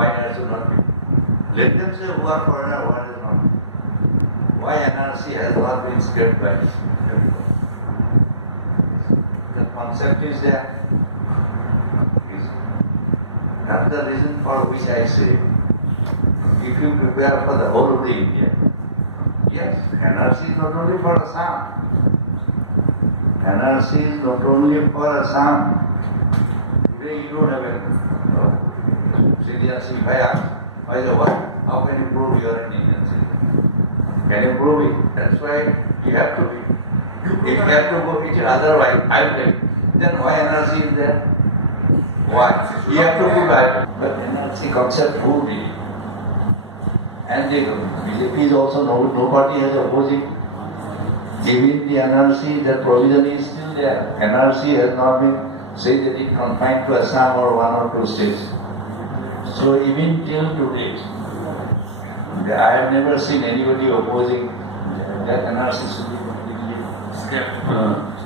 Why NRC not be? Let them say who are foreigner, what is not. Why NRC has not been scrapped by everyone? The concept is there. That's the reason for which I say, if you prepare for the whole of the India, yes, NRC is not only for Assam. NRC is not only for Assam. Today you don't have a citizenship. If I ask, by the way, how can you prove you are an Indian citizen? Can you prove it? That's why you have to be. If you have to go it otherwise, I will tell you. Then why NRC is there? Why? You have to be right. But NRC concept proved it. And the BJP is also, no party has opposed it. Even the NRC, that provision is still there. NRC has not been said that it confined to Assam or one or two states. So even till today, I have never seen anybody opposing that NRC should be completely scrapped.